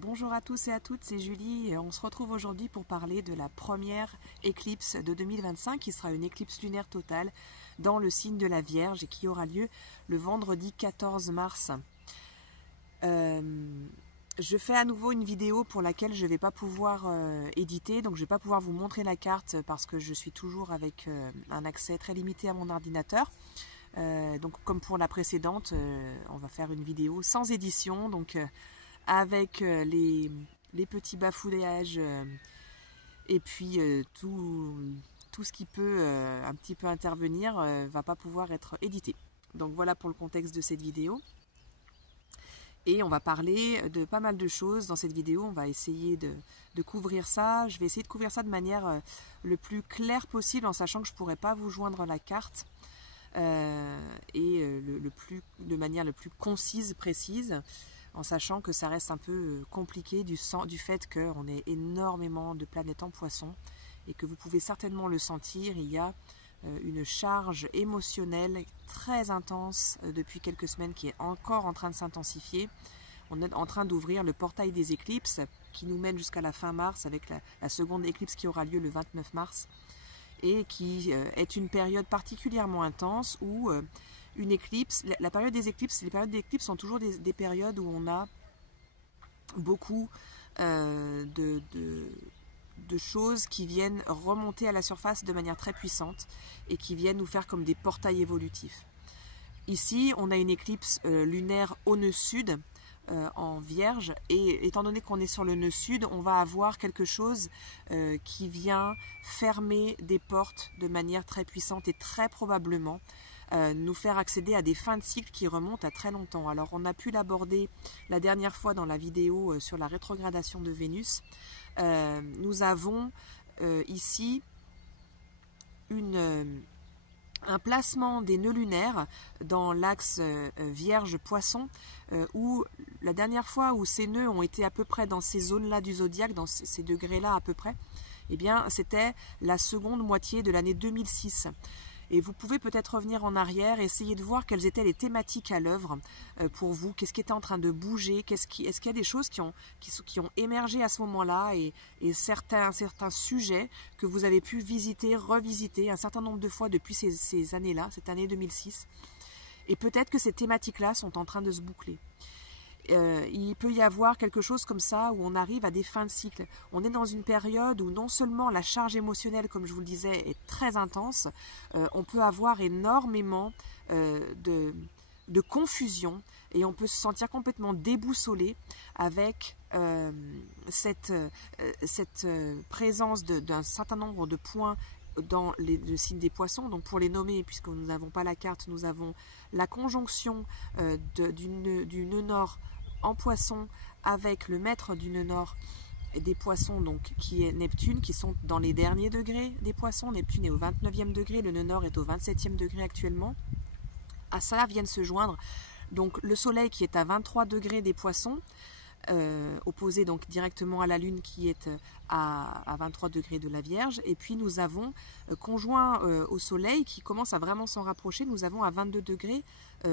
Bonjour à tous et à toutes, c'est Julie et on se retrouve aujourd'hui pour parler de la première éclipse de 2025 qui sera une éclipse lunaire totale dans le signe de la Vierge et qui aura lieu le vendredi 14 mars. Je fais à nouveau une vidéo pour laquelle je ne vais pas pouvoir éditer, donc je ne vais pas pouvoir vous montrer la carte parce que je suis toujours avec un accès très limité à mon ordinateur. Donc comme pour la précédente, on va faire une vidéo sans édition, donc avec les petits bafouillages et puis tout ce qui peut un petit peu intervenir va pas pouvoir être édité. Donc voilà pour le contexte de cette vidéo. Et on va parler de pas mal de choses dans cette vidéo. On va essayer de couvrir ça. Je vais essayer de couvrir ça de manière le plus claire possible en sachant que je ne pourrai pas vous joindre la carte de manière le plus concise, précise, en sachant que ça reste un peu compliqué du fait qu'on ait énormément de planètes en Poisson et que vous pouvez certainement le sentir. Il y a une charge émotionnelle très intense depuis quelques semaines qui est encore en train de s'intensifier. On est en train d'ouvrir le portail des éclipses qui nous mène jusqu'à la fin mars avec la seconde éclipse qui aura lieu le 29 mars et qui est une période particulièrement intense où une éclipse, la période des éclipses, les périodes d'éclipses sont toujours des périodes où on a beaucoup de choses qui viennent remonter à la surface de manière très puissante et qui viennent nous faire comme des portails évolutifs. Ici, on a une éclipse lunaire au nœud sud en Vierge et étant donné qu'on est sur le nœud sud, on va avoir quelque chose qui vient fermer des portes de manière très puissante et très probablement nous faire accéder à des fins de cycle qui remontent à très longtemps. Alors on a pu l'aborder la dernière fois dans la vidéo sur la rétrogradation de Vénus. Nous avons ici un placement des nœuds lunaires dans l'axe Vierge-Poisson où la dernière fois où ces nœuds ont été à peu près dans ces zones-là du zodiaque, dans ces degrés-là à peu près, eh bien c'était la seconde moitié de l'année 2006. Et vous pouvez peut-être revenir en arrière, essayer de voir quelles étaient les thématiques à l'œuvre pour vous, qu'est-ce qui était en train de bouger, est-ce qu'il y a des choses qui ont émergé à ce moment-là et certains sujets que vous avez pu visiter, revisiter un certain nombre de fois depuis ces années-là, cette année 2006. Et peut-être que ces thématiques-là sont en train de se boucler. Il peut y avoir quelque chose comme ça où on arrive à des fins de cycle. On est dans une période où non seulement la charge émotionnelle, comme je vous le disais, est très intense, on peut avoir énormément de confusion et on peut se sentir complètement déboussolé avec cette présence d'un certain nombre de points dans le signe des Poissons. Donc pour les nommer, puisque nous n'avons pas la carte, nous avons la conjonction du nœud nord en Poisson avec le maître du nœud nord des Poissons, donc qui est Neptune, qui sont dans les derniers degrés des Poissons. Neptune est au 29e degré, le nœud nord est au 27e degré actuellement. À cela viennent se joindre donc le soleil qui est à 23 degrés des Poissons, opposé donc directement à la lune qui est à 23 degrés de la Vierge, et puis nous avons conjoint au soleil qui commence à vraiment s'en rapprocher, nous avons à 22 degrés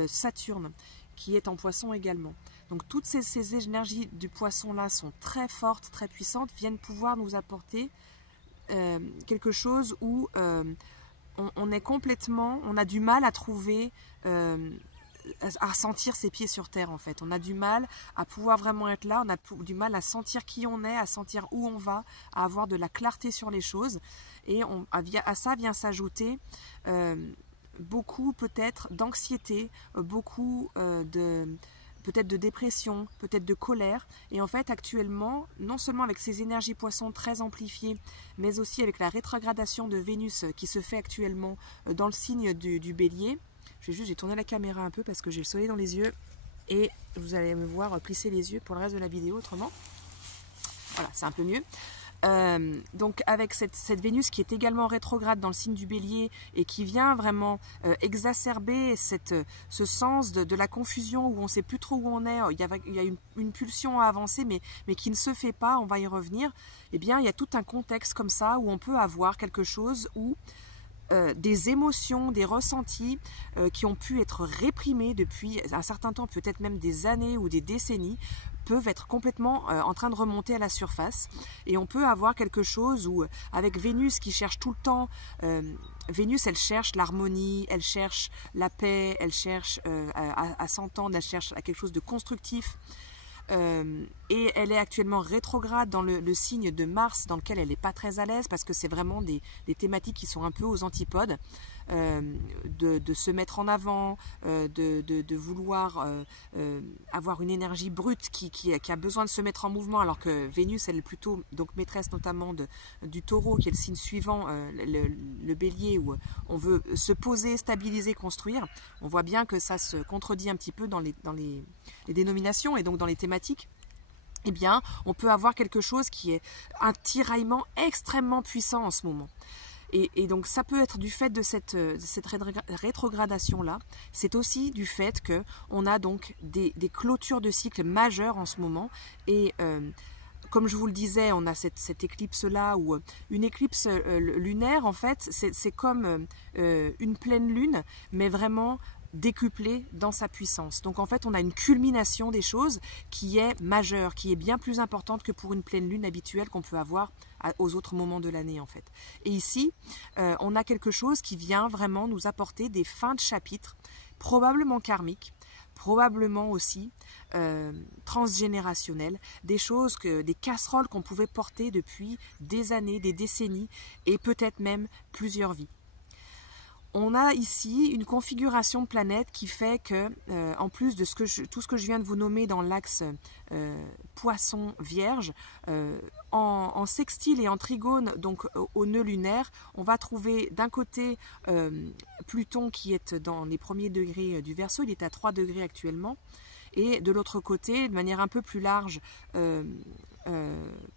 Saturne qui est en Poisson également. Donc toutes ces énergies du Poisson là sont très fortes, très puissantes, viennent pouvoir nous apporter quelque chose où on est complètement, on a du mal à trouver à sentir ses pieds sur terre en fait. On a du mal à pouvoir vraiment être là, on a du mal à sentir qui on est, à sentir où on va, à avoir de la clarté sur les choses. Et à ça vient s'ajouter beaucoup peut-être d'anxiété, beaucoup peut-être de dépression, peut-être de colère. Et en fait actuellement, non seulement avec ces énergies Poissons très amplifiées, mais aussi avec la rétrogradation de Vénus qui se fait actuellement dans le signe du Bélier. J'ai tourné la caméra un peu parce que j'ai le soleil dans les yeux et vous allez me voir plisser les yeux pour le reste de la vidéo autrement. Voilà, c'est un peu mieux. Donc avec cette Vénus qui est également rétrograde dans le signe du Bélier et qui vient vraiment exacerber ce sens de la confusion où on ne sait plus trop où on est, il y a une pulsion à avancer mais qui ne se fait pas, on va y revenir. Eh bien il y a tout un contexte comme ça où on peut avoir quelque chose où des émotions, des ressentis qui ont pu être réprimés depuis un certain temps, peut-être même des années ou des décennies, peuvent être complètement en train de remonter à la surface. Et on peut avoir quelque chose où, avec Vénus qui cherche tout le temps, Vénus, elle cherche l'harmonie, elle cherche la paix, elle cherche à s'entendre, elle cherche à quelque chose de constructif. Et elle est actuellement rétrograde dans le signe de Mars, dans lequel elle n'est pas très à l'aise, parce que c'est vraiment des thématiques qui sont un peu aux antipodes, de se mettre en avant, de vouloir avoir une énergie brute qui a besoin de se mettre en mouvement, alors que Vénus, elle est plutôt donc maîtresse notamment du Taureau, qui est le signe suivant, le Bélier, où on veut se poser, stabiliser, construire. On voit bien que ça se contredit un petit peu dans les dénominations et donc dans les thématiques. Eh bien, on peut avoir quelque chose qui est un tiraillement extrêmement puissant en ce moment. Et donc, ça peut être du fait de cette rétrogradation-là. C'est aussi du fait qu'on a donc des clôtures de cycle majeures en ce moment. Et comme je vous le disais, on a cette éclipse-là, où une éclipse lunaire, en fait, c'est comme une pleine lune, mais vraiment décuplée dans sa puissance. Donc en fait, on a une culmination des choses qui est majeure, qui est bien plus importante que pour une pleine lune habituelle qu'on peut avoir aux autres moments de l'année en fait. Et ici, on a quelque chose qui vient vraiment nous apporter des fins de chapitre, probablement karmiques, probablement aussi transgénérationnelles, des choses, des casseroles qu'on pouvait porter depuis des années, des décennies et peut-être même plusieurs vies. On a ici une configuration de planète qui fait que, en plus de tout ce que je viens de vous nommer dans l'axe Poisson-Vierge, en sextile et en trigone, donc au nœud lunaire, on va trouver d'un côté Pluton qui est dans les premiers degrés du Verseau, il est à 3 degrés actuellement, et de l'autre côté, de manière un peu plus large,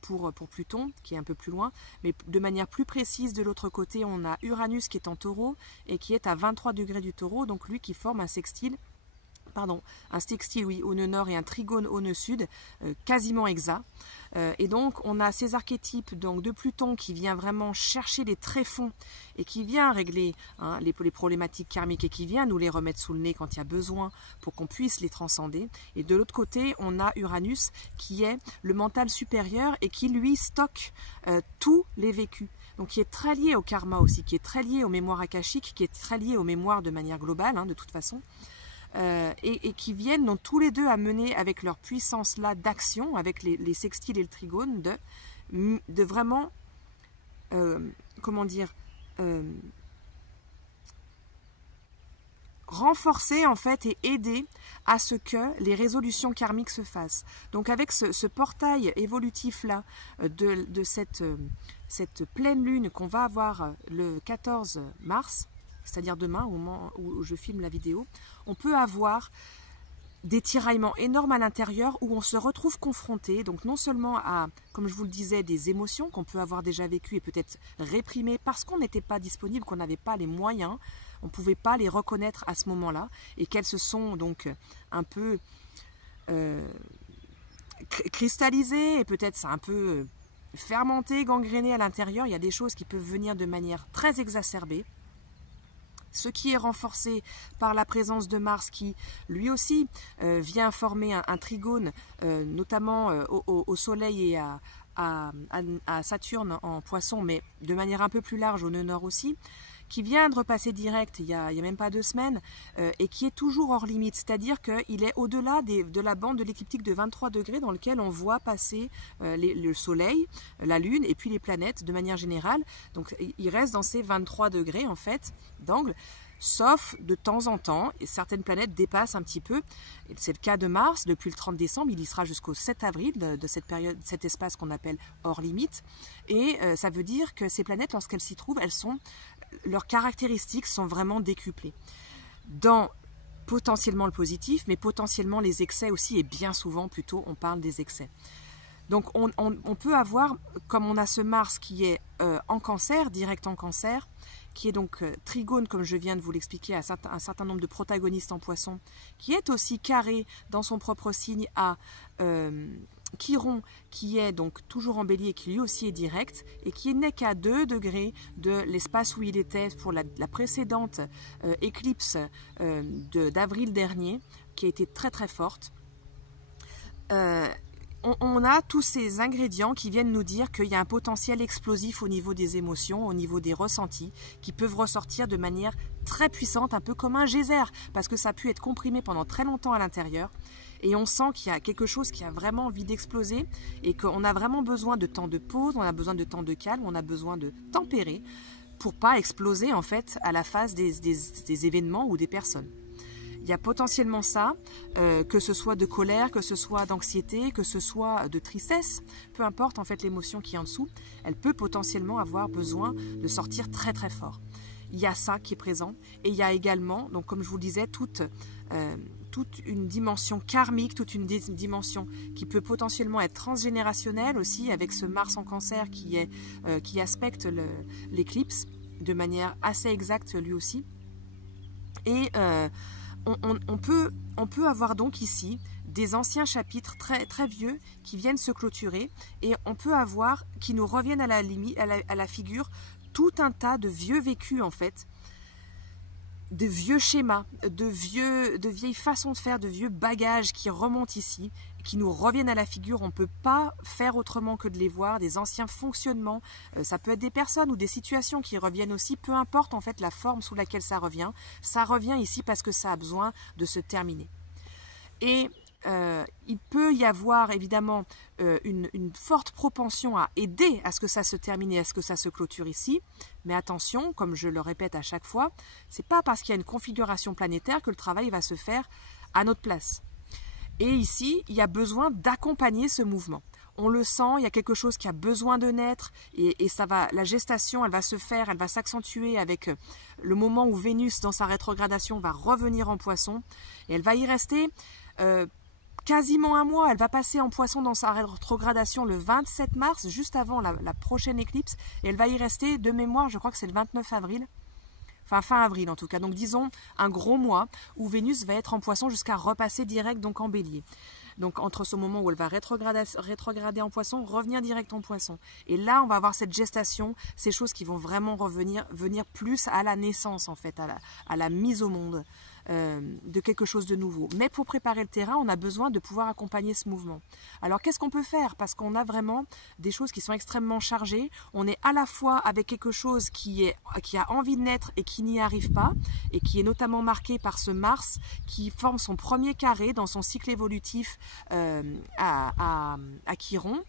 pour Pluton, qui est un peu plus loin, mais de manière plus précise, de l'autre côté, on a Uranus qui est en Taureau et qui est à 23 degrés du Taureau, donc lui qui forme un sextile, oui, au nœud nord et un trigone au nœud sud, quasiment exact. Et donc, on a ces archétypes donc, de Pluton qui vient vraiment chercher les tréfonds et qui vient régler les problématiques karmiques et qui vient nous les remettre sous le nez quand il y a besoin pour qu'on puisse les transcender. Et de l'autre côté, on a Uranus qui est le mental supérieur et qui, lui, stocke tous les vécus. Donc, qui est très lié au karma aussi, qui est très lié aux mémoires akashiques, qui est très lié aux mémoires de manière globale, de toute façon. Et qui viennent donc tous les deux à mener avec leur puissance là d'action, avec les sextiles et le trigone, de vraiment, renforcer en fait et aider à ce que les résolutions karmiques se fassent. Donc avec ce portail évolutif là de cette pleine lune qu'on va avoir le 14 mars, c'est-à-dire demain, au moment où je filme la vidéo, on peut avoir des tiraillements énormes à l'intérieur où on se retrouve confronté, donc non seulement à, comme je vous le disais, des émotions qu'on peut avoir déjà vécues et peut-être réprimées parce qu'on n'était pas disponible, qu'on n'avait pas les moyens, on ne pouvait pas les reconnaître à ce moment-là, et qu'elles se sont donc un peu cristallisées, et peut-être c'est un peu fermenté, gangréné à l'intérieur. Il y a des choses qui peuvent venir de manière très exacerbée. Ce qui est renforcé par la présence de Mars qui, lui aussi, vient former un trigone, notamment au Soleil et à Saturne en Poisson, mais de manière un peu plus large au nœud nord aussi, qui vient de repasser direct il y a même pas 2 semaines, et qui est toujours hors limite, c'est-à-dire qu'il est au-delà de la bande de l'écliptique de 23 degrés dans lequel on voit passer le Soleil, la Lune et puis les planètes de manière générale. Donc il reste dans ces 23 degrés en fait d'angle, sauf de temps en temps, et certaines planètes dépassent un petit peu. C'est le cas de Mars, depuis le 30 décembre, il y sera jusqu'au 7 avril de cette période, cet espace qu'on appelle hors limite. Et ça veut dire que ces planètes, lorsqu'elles s'y trouvent, leurs caractéristiques sont vraiment décuplées. Dans potentiellement le positif, mais potentiellement les excès aussi, et bien souvent plutôt on parle des excès. Donc on peut avoir, comme on a ce Mars qui est en Cancer, direct en Cancer, qui est donc trigone, comme je viens de vous l'expliquer, à un certain nombre de protagonistes en Poisson, qui est aussi carré dans son propre signe à Chiron, qui est donc toujours en Bélier, qui lui aussi est direct, et qui n'est qu'à 2 degrés de l'espace où il était pour la précédente éclipse d'avril dernier, qui a été très très forte. On a tous ces ingrédients qui viennent nous dire qu'il y a un potentiel explosif au niveau des émotions, au niveau des ressentis, qui peuvent ressortir de manière très puissante, un peu comme un geyser, parce que ça a pu être comprimé pendant très longtemps à l'intérieur, et on sent qu'il y a quelque chose qui a vraiment envie d'exploser, et qu'on a vraiment besoin de temps de pause, on a besoin de temps de calme, on a besoin de tempérer, pour pas exploser en fait à la face des événements ou des personnes. Il y a potentiellement ça, que ce soit de colère, que ce soit d'anxiété, que ce soit de tristesse, peu importe en fait l'émotion qui est en dessous, elle peut potentiellement avoir besoin de sortir très très fort. Il y a ça qui est présent, et il y a également, donc comme je vous le disais, toute une dimension karmique, toute une dimension qui peut potentiellement être transgénérationnelle aussi, avec ce Mars en Cancer qui aspecte l'éclipse de manière assez exacte lui aussi. Et on peut avoir donc ici des anciens chapitres très, très vieux qui viennent se clôturer, et on peut avoir, qui nous reviennent à la figure, tout un tas de vieux vécus en fait, de vieux schémas, de vieilles façons de faire, de vieux bagages qui remontent ici, qui nous reviennent à la figure. On ne peut pas faire autrement que de les voir, des anciens fonctionnements, ça peut être des personnes ou des situations qui reviennent aussi, peu importe en fait la forme sous laquelle ça revient ici parce que ça a besoin de se terminer. Et il peut y avoir évidemment une forte propension à aider à ce que ça se termine et à ce que ça se clôture ici, mais attention, comme je le répète à chaque fois, c'est pas parce qu'il y a une configuration planétaire que le travail va se faire à notre place. Et ici, il y a besoin d'accompagner ce mouvement. On le sent, il y a quelque chose qui a besoin de naître, et ça va, la gestation, elle va se faire, elle va s'accentuer avec le moment où Vénus, dans sa rétrogradation, va revenir en Poisson, et elle va y rester quasiment un mois. Elle va passer en Poisson dans sa rétrogradation le 27 mars, juste avant la prochaine éclipse, et elle va y rester, de mémoire, je crois que c'est le 29 avril, enfin fin avril en tout cas, donc disons un gros mois où Vénus va être en Poisson jusqu'à repasser direct donc en Bélier. Donc entre ce moment où elle va rétrograder en Poisson, revenir direct en Poisson. Et là, on va avoir cette gestation, ces choses qui vont vraiment venir plus à la naissance en fait, à la mise au monde de quelque chose de nouveau. Mais pour préparer le terrain, on a besoin de pouvoir accompagner ce mouvement. Alors qu'est-ce qu'on peut faire? Parce qu'on a vraiment des choses qui sont extrêmement chargées. On est à la fois avec quelque chose qui a envie de naître et qui n'y arrive pas, et qui est notamment marqué par ce Mars qui forme son premier carré dans son cycle évolutif à Chiron,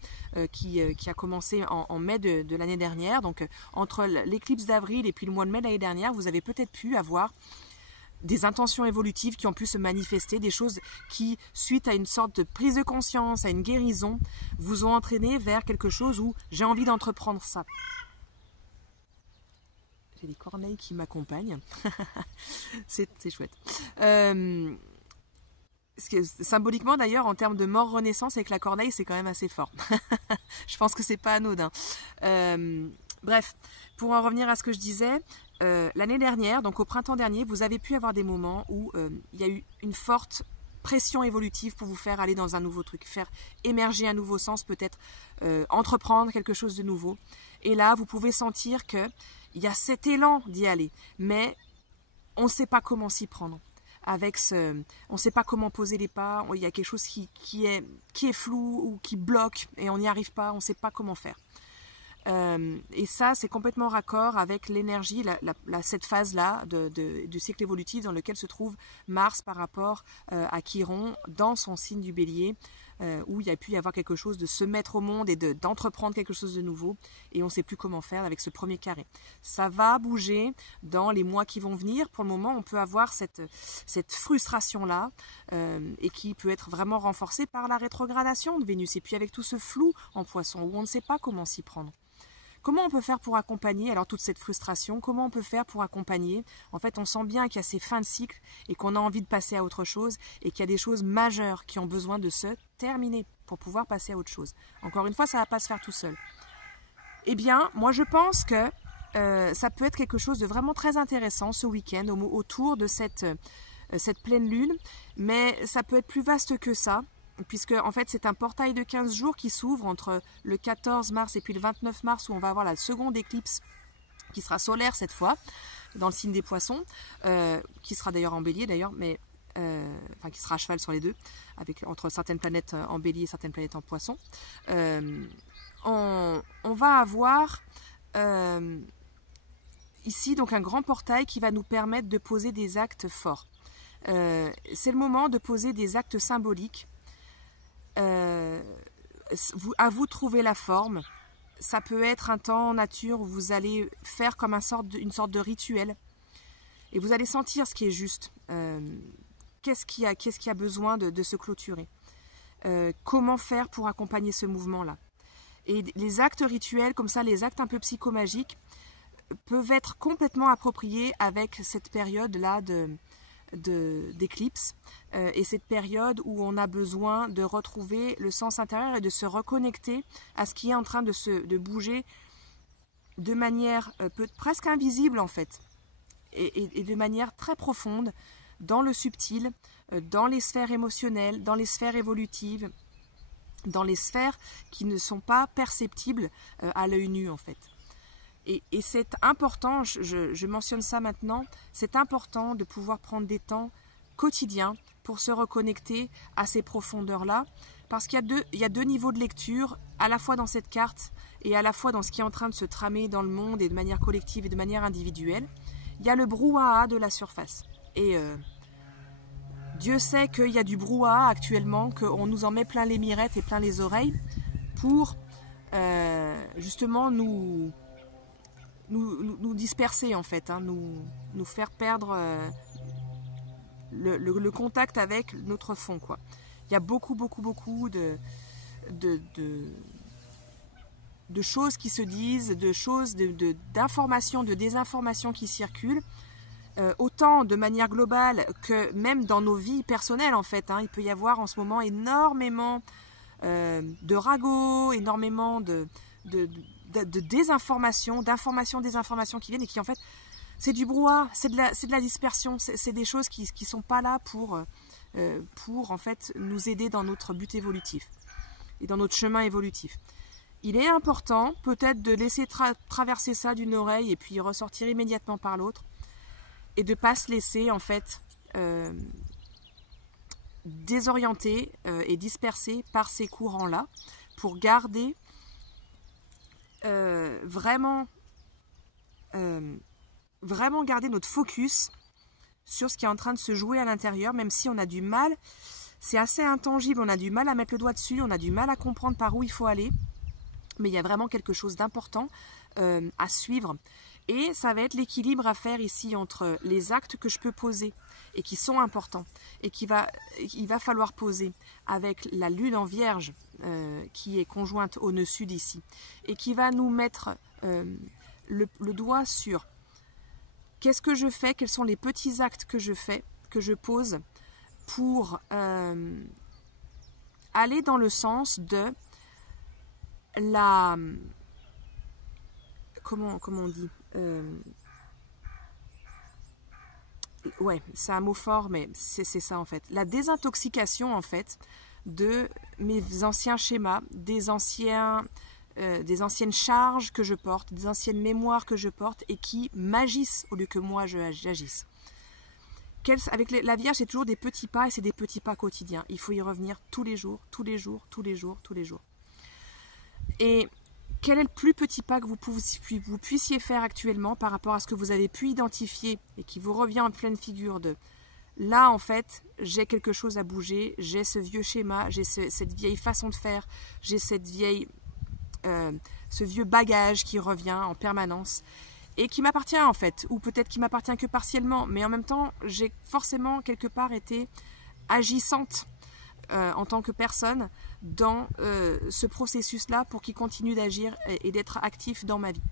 qui a commencé en mai de l'année dernière. Donc entre l'éclipse d'avril et puis le mois de mai de l'année dernière, vous avez peut-être pu avoir des intentions évolutives qui ont pu se manifester, des choses qui, suite à une sorte de prise de conscience, à une guérison, vous ont entraîné vers quelque chose où j'ai envie d'entreprendre ça. J'ai des corneilles qui m'accompagnent. C'est chouette. Symboliquement d'ailleurs, en termes de mort-renaissance, avec la corneille, c'est quand même assez fort. Je pense que c'est pas anodin. Bref, pour en revenir à ce que je disais, l'année dernière, donc au printemps dernier, vous avez pu avoir des moments où il y a eu une forte pression évolutive pour vous faire aller dans un nouveau truc, faire émerger un nouveau sens, peut-être entreprendre quelque chose de nouveau. Et là, vous pouvez sentir qu'il y a cet élan d'y aller, mais on ne sait pas comment s'y prendre. On ne sait pas comment poser les pas, il y a quelque chose qui est flou ou qui bloque et on n'y arrive pas, on ne sait pas comment faire. Et ça, c'est complètement raccord avec l'énergie, cette phase-là du cycle évolutif dans lequel se trouve Mars par rapport à Chiron dans son signe du Bélier, où il y a pu y avoir quelque chose de se mettre au monde et d'entreprendre quelque chose de nouveau, et on ne sait plus comment faire avec ce premier carré. Ça va bouger dans les mois qui vont venir. Pour le moment, on peut avoir cette frustration-là, et qui peut être vraiment renforcée par la rétrogradation de Vénus, et puis avec tout ce flou en Poisson, où on ne sait pas comment s'y prendre. Comment on peut faire pour accompagner alors toute cette frustration? Comment on peut faire pour accompagner? En fait, on sent bien qu'il y a ces fins de cycle et qu'on a envie de passer à autre chose, et qu'il y a des choses majeures qui ont besoin de se terminer pour pouvoir passer à autre chose. Encore une fois, ça ne va pas se faire tout seul. Eh bien, moi je pense que ça peut être quelque chose de vraiment très intéressant ce week-end autour de cette pleine lune, mais ça peut être plus vaste que ça, puisque en fait c'est un portail de 15 jours qui s'ouvre entre le 14 mars et puis le 29 mars, où on va avoir la seconde éclipse qui sera solaire cette fois, dans le signe des Poissons, qui sera d'ailleurs en Bélier d'ailleurs, mais enfin qui sera à cheval sur les deux, entre certaines planètes en bélier et certaines planètes en poisson, on va avoir ici donc un grand portail qui va nous permettre de poser des actes forts. C'est le moment de poser des actes symboliques. À vous de trouver la forme. Ça peut être un temps en nature où vous allez faire comme une sorte de rituel. Et vous allez sentir ce qui est juste. Qu'est-ce qui a besoin de se clôturer. Comment faire pour accompagner ce mouvement-là. Et les actes rituels, comme ça, les actes un peu psychomagiques, peuvent être complètement appropriés avec cette période-là d'éclipse et cette période où on a besoin de retrouver le sens intérieur et de se reconnecter à ce qui est en train de bouger de manière presque invisible en fait et de manière très profonde dans le subtil, dans les sphères émotionnelles, dans les sphères évolutives, dans les sphères qui ne sont pas perceptibles à l'œil nu en fait. Et c'est important, je mentionne ça maintenant, c'est important de pouvoir prendre des temps quotidiens pour se reconnecter à ces profondeurs-là, parce qu'il y a deux niveaux de lecture, à la fois dans cette carte et à la fois dans ce qui est en train de se tramer dans le monde et de manière collective et de manière individuelle. Il y a le brouhaha de la surface. Et Dieu sait qu'il y a du brouhaha actuellement, qu'on nous en met plein les mirettes et plein les oreilles pour justement nous disperser en fait, hein, nous faire perdre le contact avec notre fond quoi. Il y a beaucoup de choses qui se disent, d'informations, de désinformations qui circulent, autant de manière globale que même dans nos vies personnelles en fait, hein. Il peut y avoir en ce moment énormément de ragots, énormément de désinformation, désinformation qui viennent et qui en fait c'est du brouhaha, c'est de la dispersion, c'est des choses qui sont pas là pour en fait nous aider dans notre but évolutif et dans notre chemin évolutif. Il est important peut-être de laisser traverser ça d'une oreille et puis ressortir immédiatement par l'autre et de pas se laisser en fait désorienter et disperser par ces courants-là pour garder vraiment garder notre focus sur ce qui est en train de se jouer à l'intérieur, même si on a du mal, c'est assez intangible, on a du mal à mettre le doigt dessus, on a du mal à comprendre par où il faut aller, mais il y a vraiment quelque chose d'important à suivre. Et ça va être l'équilibre à faire ici entre les actes que je peux poser et qui sont importants et il va falloir poser avec la lune en vierge qui est conjointe au nœud sud ici et qui va nous mettre le doigt sur qu'est-ce que je fais, quels sont les petits actes que je fais, que je pose pour aller dans le sens de la... Comment on dit ouais, c'est un mot fort, mais c'est ça en fait. La désintoxication en fait de mes anciens schémas, des anciennes charges que je porte, des anciennes mémoires que je porte et qui m'agissent au lieu que moi j'agisse. Avec la Vierge, c'est toujours des petits pas et c'est des petits pas quotidiens. Il faut y revenir tous les jours. Et quel est le plus petit pas que vous puissiez faire actuellement par rapport à ce que vous avez pu identifier et qui vous revient en pleine figure de là en fait j'ai quelque chose à bouger, j'ai ce vieux schéma, j'ai cette vieille façon de faire, j'ai ce vieux bagage qui revient en permanence et qui m'appartient en fait, ou peut-être qui m'appartient que partiellement, mais en même temps j'ai forcément quelque part été agissante en tant que personne dans ce processus-là pour qu'il continue d'agir et d'être actif dans ma vie.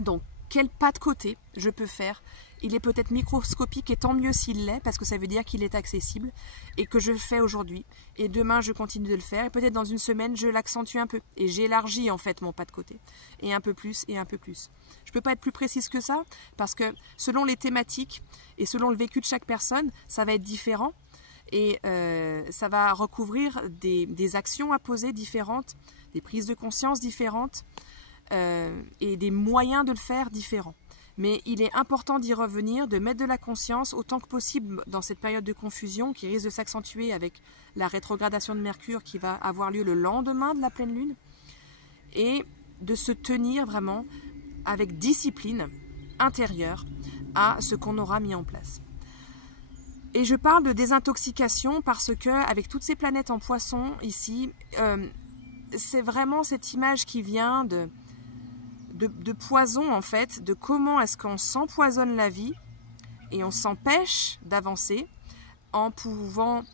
Donc, quel pas de côté je peux faire? Il est peut-être microscopique et tant mieux s'il l'est parce que ça veut dire qu'il est accessible et que je le fais aujourd'hui. Et demain, je continue de le faire et peut-être dans une semaine, je l'accentue un peu et j'élargis en fait mon pas de côté. Et un peu plus et un peu plus. Je ne peux pas être plus précise que ça parce que selon les thématiques et selon le vécu de chaque personne, ça va être différent. Et ça va recouvrir des actions à poser différentes, des prises de conscience différentes et des moyens de le faire différents. Mais il est important d'y revenir, de mettre de la conscience autant que possible dans cette période de confusion qui risque de s'accentuer avec la rétrogradation de Mercure qui va avoir lieu le lendemain de la pleine lune, et de se tenir vraiment avec discipline intérieure à ce qu'on aura mis en place. Et je parle de désintoxication parce que avec toutes ces planètes en Poisson ici, c'est vraiment cette image qui vient de poison en fait, de comment est-ce qu'on s'empoisonne la vie et on s'empêche d'avancer en pouvant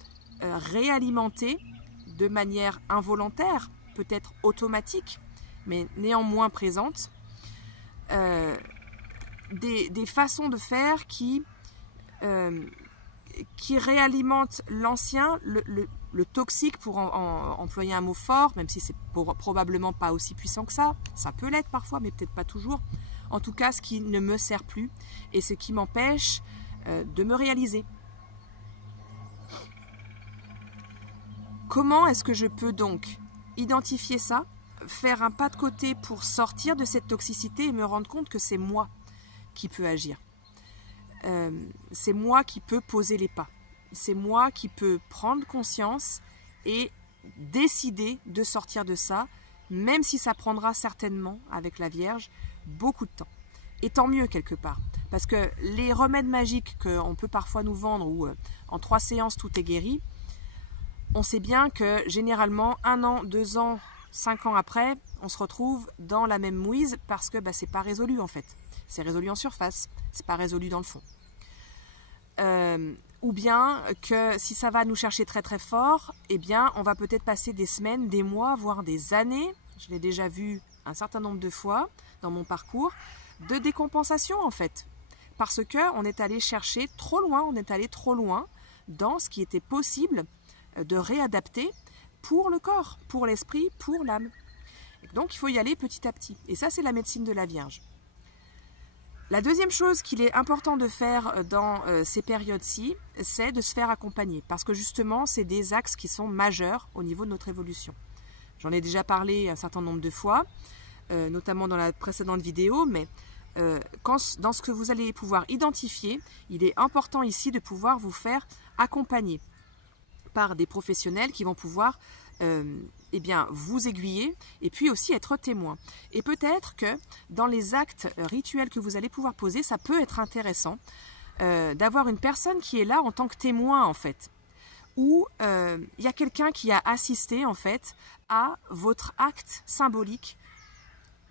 réalimenter de manière involontaire, peut-être automatique, mais néanmoins présente, des façons de faire qui réalimentent l'ancien, le toxique, pour employer un mot fort, même si c'est probablement pas aussi puissant que ça peut l'être parfois, mais peut-être pas toujours. En tout cas, ce qui ne me sert plus et ce qui m'empêche de me réaliser. Comment est-ce que je peux donc identifier ça, faire un pas de côté pour sortir de cette toxicité et me rendre compte que c'est moi qui peux agir. C'est moi qui peux poser les pas. C'est moi qui peux prendre conscience et décider de sortir de ça, même si ça prendra certainement, avec la Vierge, beaucoup de temps. Et tant mieux quelque part. Parce que les remèdes magiques qu'on peut parfois nous vendre, où en 3 séances tout est guéri, on sait bien que généralement 1 an, 2 ans, 5 ans après, on se retrouve dans la même mouise parce que c'est pas résolu en fait. C'est résolu en surface, c'est pas résolu dans le fond. Ou bien que si ça va nous chercher très très fort, eh bien on va peut-être passer des semaines, des mois, voire des années, je l'ai déjà vu un certain nombre de fois dans mon parcours, de décompensation en fait. Parce qu'on est allé chercher trop loin, on est allé trop loin dans ce qui était possible de réadapter pour le corps, pour l'esprit, pour l'âme. Donc il faut y aller petit à petit. Et ça, c'est la médecine de la Vierge. La deuxième chose qu'il est important de faire dans ces périodes-ci, c'est de se faire accompagner. Parce que justement, c'est des axes qui sont majeurs au niveau de notre évolution. J'en ai déjà parlé un certain nombre de fois, notamment dans la précédente vidéo, mais dans ce que vous allez pouvoir identifier, il est important ici de pouvoir vous faire accompagner par des professionnels qui vont pouvoir vous aiguiller et puis aussi être témoins. Et peut-être que dans les actes rituels que vous allez pouvoir poser, ça peut être intéressant d'avoir une personne qui est là en tant que témoin en fait, où il y a quelqu'un qui a assisté en fait à votre acte symbolique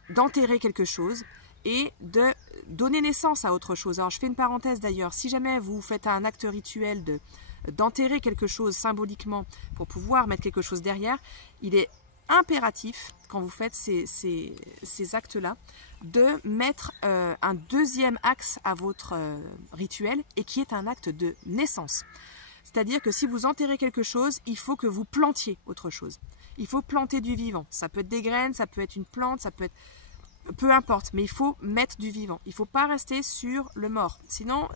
d'enterrer quelque chose et de donner naissance à autre chose. Alors je fais une parenthèse d'ailleurs, si jamais vous faites un acte rituel d'enterrer quelque chose symboliquement pour pouvoir mettre quelque chose derrière, il est impératif, quand vous faites ces actes-là, de mettre un deuxième axe à votre rituel et qui est un acte de naissance. C'est-à-dire que si vous enterrez quelque chose, il faut que vous plantiez autre chose. Il faut planter du vivant. Ça peut être des graines, ça peut être une plante, ça peut être... Peu importe, mais il faut mettre du vivant. Il ne faut pas rester sur le mort. Sinon,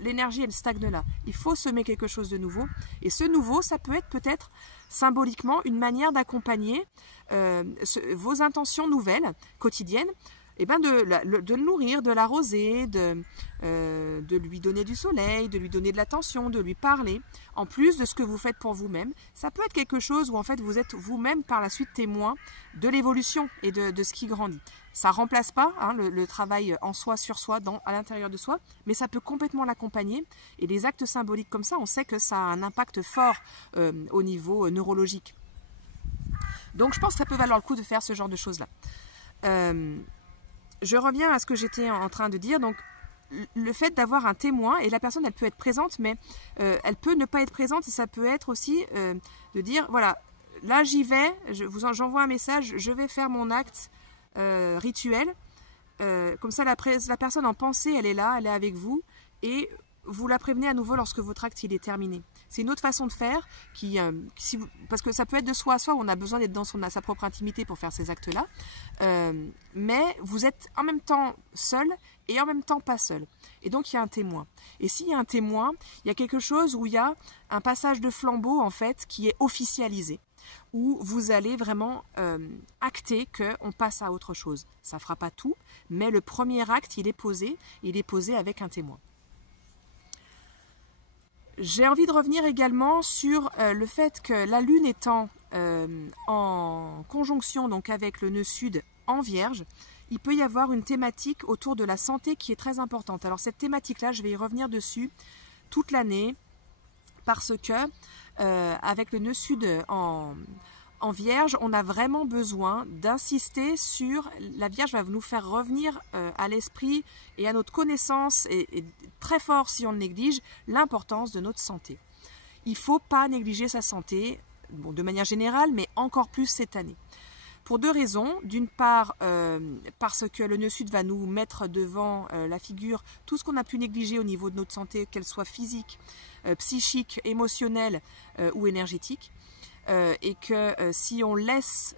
l'énergie, elle stagne là. Il faut semer quelque chose de nouveau. Et ce nouveau, ça peut être peut-être symboliquement une manière d'accompagner vos intentions nouvelles, quotidiennes, de le nourrir, de l'arroser, de lui donner du soleil, de lui donner de l'attention, de lui parler, en plus de ce que vous faites pour vous-même. Ça peut être quelque chose où en fait vous êtes vous-même par la suite témoin de l'évolution et de ce qui grandit. Ça ne remplace pas le travail en soi, sur soi, à l'intérieur de soi, mais ça peut complètement l'accompagner. Et les actes symboliques comme ça, on sait que ça a un impact fort au niveau neurologique. Donc je pense que ça peut valoir le coup de faire ce genre de choses-là. Je reviens à ce que j'étais en train de dire. Donc le fait d'avoir un témoin, et la personne elle peut être présente, mais elle peut ne pas être présente, et ça peut être aussi de dire, voilà, là j'y vais, j'envoie un message, je vais faire mon acte rituel, comme ça la personne en pensée elle est là, elle est avec vous, et vous la prévenez à nouveau lorsque votre acte il est terminé. C'est une autre façon de faire parce que ça peut être de soi à soi, où on a besoin d'être dans sa propre intimité pour faire ces actes-là, mais vous êtes en même temps seul et en même temps pas seul. Et donc il y a un témoin. Et s'il y a un témoin, il y a quelque chose où il y a un passage de flambeau en fait qui est officialisé. où vous allez vraiment acter qu'on passe à autre chose. Ça ne fera pas tout, mais le premier acte, il est posé avec un témoin. J'ai envie de revenir également sur le fait que la Lune étant en conjonction donc avec le nœud sud en Vierge, il peut y avoir une thématique autour de la santé qui est très importante. Alors cette thématique-là, je vais y revenir dessus toute l'année parce que avec le nœud sud en Vierge, on a vraiment besoin d'insister sur, la Vierge va nous faire revenir à l'esprit et à notre connaissance, et très fort si on le néglige, l'importance de notre santé. Il ne faut pas négliger sa santé, bon, de manière générale, mais encore plus cette année. Pour deux raisons. D'une part, parce que le nœud sud va nous mettre devant la figure tout ce qu'on a pu négliger au niveau de notre santé, qu'elle soit physique, psychique, émotionnelle ou énergétique. Et que si on laisse,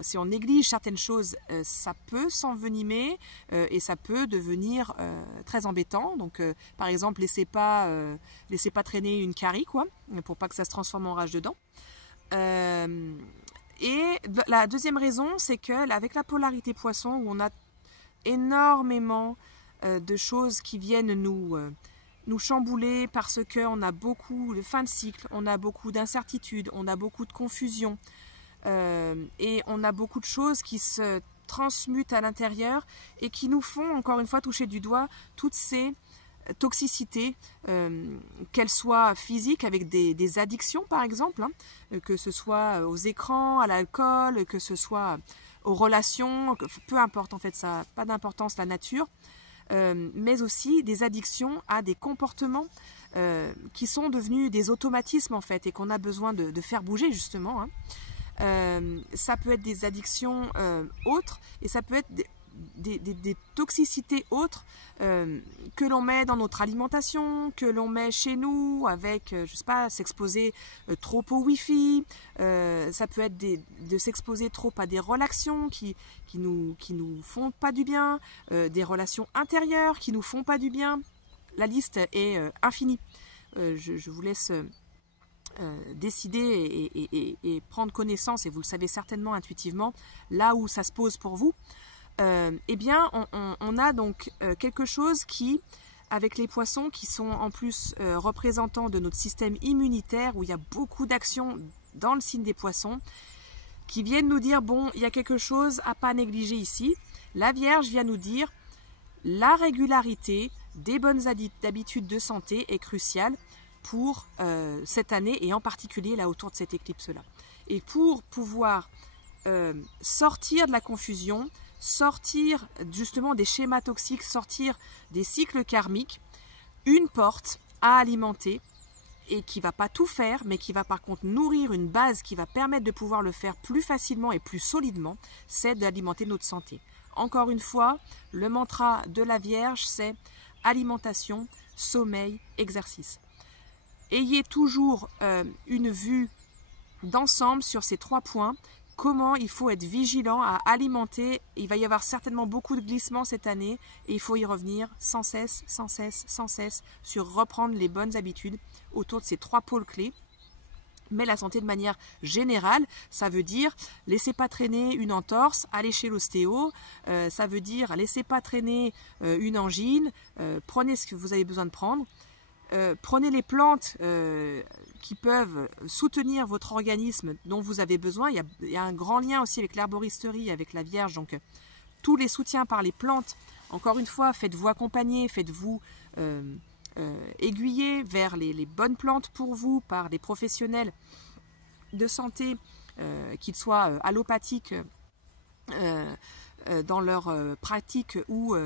si on néglige certaines choses, ça peut s'envenimer et ça peut devenir très embêtant. Donc, par exemple, laissez pas traîner une carie, quoi, pour pas que ça se transforme en rage dedans. Et la deuxième raison, c'est que avec la polarité poisson, où on a énormément de choses qui viennent nous chambouler parce qu'on a beaucoup de fin de cycle, on a beaucoup d'incertitudes, on a beaucoup de confusion et on a beaucoup de choses qui se transmutent à l'intérieur et qui nous font, encore une fois, toucher du doigt toutes ces toxicités, qu'elles soient physiques avec des addictions par exemple, hein, que ce soit aux écrans, à l'alcool, que ce soit aux relations, peu importe en fait, ça n'a pas d'importance la nature. Mais aussi des addictions à des comportements qui sont devenus des automatismes en fait et qu'on a besoin de faire bouger justement. Hein. Ça peut être des addictions autres et ça peut être des toxicités autres que l'on met dans notre alimentation, que l'on met chez nous avec, je sais pas, s'exposer trop au Wi-Fi, ça peut être de s'exposer trop à des relations qui nous font pas du bien, des relations intérieures qui nous font pas du bien. La liste est infinie. Je vous laisse décider et prendre connaissance, et vous le savez certainement intuitivement, là où ça se pose pour vous. Eh bien, on a donc quelque chose qui, avec les poissons, qui sont en plus représentants de notre système immunitaire, où il y a beaucoup d'actions dans le signe des poissons, qui viennent nous dire, bon, il y a quelque chose à pas négliger ici. La Vierge vient nous dire, la régularité des bonnes habitudes de santé est cruciale pour cette année, et en particulier là autour de cette éclipse-là. Et pour pouvoir sortir de la confusion, sortir justement des schémas toxiques, sortir des cycles karmiques, une porte à alimenter, et qui ne va pas tout faire, mais qui va par contre nourrir une base qui va permettre de pouvoir le faire plus facilement et plus solidement, c'est d'alimenter notre santé. Encore une fois, le mantra de la Vierge, c'est alimentation, sommeil, exercice. Ayez toujours une vue d'ensemble sur ces 3 points. Comment il faut être vigilant à alimenter. Il va y avoir certainement beaucoup de glissements cette année et il faut y revenir sans cesse, sans cesse, sans cesse sur reprendre les bonnes habitudes autour de ces 3 pôles clés. Mais la santé de manière générale, ça veut dire laissez pas traîner une entorse, allez chez l'ostéo, ça veut dire laissez pas traîner une angine, prenez ce que vous avez besoin de prendre. Prenez les plantes qui peuvent soutenir votre organisme dont vous avez besoin. Il y a un grand lien aussi avec l'herboristerie, avec la Vierge. Donc, tous les soutiens par les plantes, encore une fois, faites-vous accompagner, faites-vous aiguiller vers les bonnes plantes pour vous par des professionnels de santé, qu'ils soient allopathiques dans leur pratique ou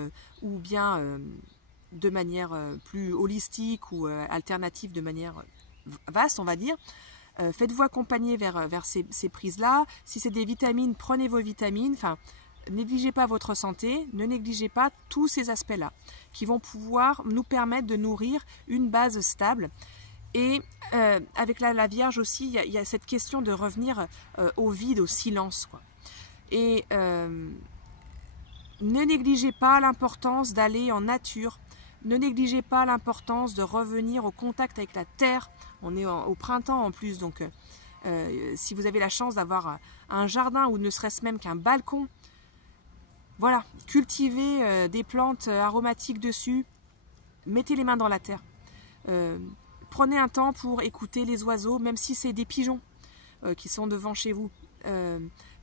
bien de manière plus holistique ou alternative de manière vaste, on va dire. Faites-vous accompagner vers ces prises-là. Si c'est des vitamines, prenez vos vitamines. Enfin, négligez pas votre santé, ne négligez pas tous ces aspects-là qui vont pouvoir nous permettre de nourrir une base stable. Et avec la Vierge aussi, il y a cette question de revenir au vide, au silence, quoi. Et ne négligez pas l'importance d'aller en nature. Ne négligez pas l'importance de revenir au contact avec la terre. On est au printemps en plus, donc si vous avez la chance d'avoir un jardin ou ne serait-ce même qu'un balcon, voilà, cultivez des plantes aromatiques dessus, mettez les mains dans la terre. Prenez un temps pour écouter les oiseaux, même si c'est des pigeons qui sont devant chez vous.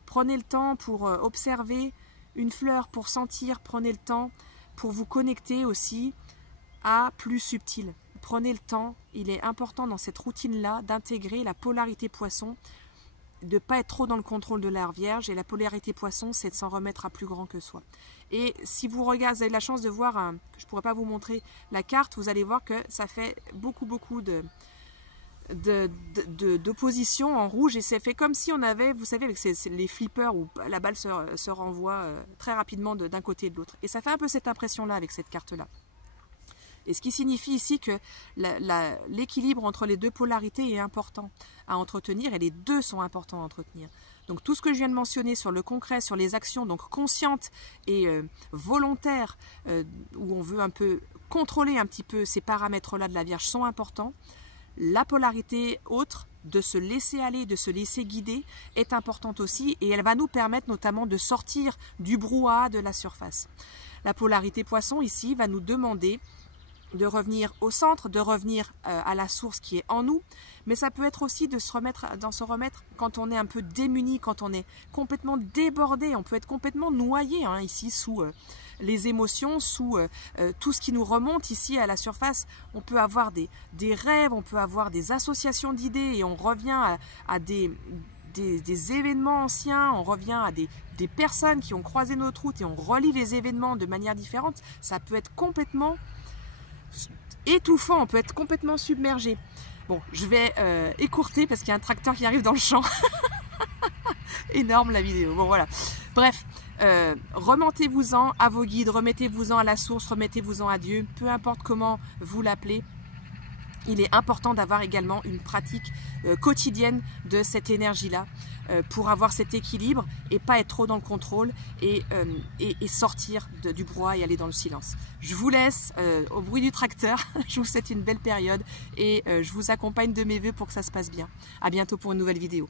Prenez le temps pour observer une fleur, pour sentir, prenez le temps pour vous connecter aussi à plus subtil. Prenez le temps, il est important dans cette routine-là d'intégrer la polarité poisson, de ne pas être trop dans le contrôle de l'air vierge, et la polarité poisson, c'est de s'en remettre à plus grand que soi. Et si vous regardez, vous avez la chance de voir, je ne pourrais pas vous montrer la carte, vous allez voir que ça fait beaucoup d'opposition en rouge, et c'est fait comme si on avait, vous savez, avec les flippers où la balle se renvoie très rapidement d'un côté et de l'autre. Et ça fait un peu cette impression-là avec cette carte-là. Et ce qui signifie ici que l'équilibre entre les deux polarités est important à entretenir, et les deux sont importants à entretenir. Donc tout ce que je viens de mentionner sur le concret, sur les actions donc conscientes et volontaires, où on veut un peu contrôler un petit peu ces paramètres-là de la Vierge, sont importants. La polarité autre, de se laisser aller, de se laisser guider, est importante aussi, et elle va nous permettre notamment de sortir du brouhaha de la surface. La polarité poisson ici va nous demander de revenir au centre, de revenir à la source qui est en nous, mais ça peut être aussi de se remettre quand on est un peu démuni, quand on est complètement débordé, on peut être complètement noyé ici sous les émotions, sous tout ce qui nous remonte ici à la surface. On peut avoir des rêves, on peut avoir des associations d'idées, et on revient à des événements anciens, on revient à des personnes qui ont croisé notre route, et on relie les événements de manière différente. Ça peut être complètement étouffant, on peut être complètement submergé. Bon, je vais écourter parce qu'il y a un tracteur qui arrive dans le champ. Énorme la vidéo. Bon, voilà. Bref, remontez-vous-en à vos guides, remettez-vous-en à la source, remettez-vous-en à Dieu, peu importe comment vous l'appelez. Il est important d'avoir également une pratique quotidienne de cette énergie-là pour avoir cet équilibre et pas être trop dans le contrôle, et sortir du brouhaha et aller dans le silence. Je vous laisse au bruit du tracteur. Je vous souhaite une belle période, et je vous accompagne de mes vœux pour que ça se passe bien. À bientôt pour une nouvelle vidéo.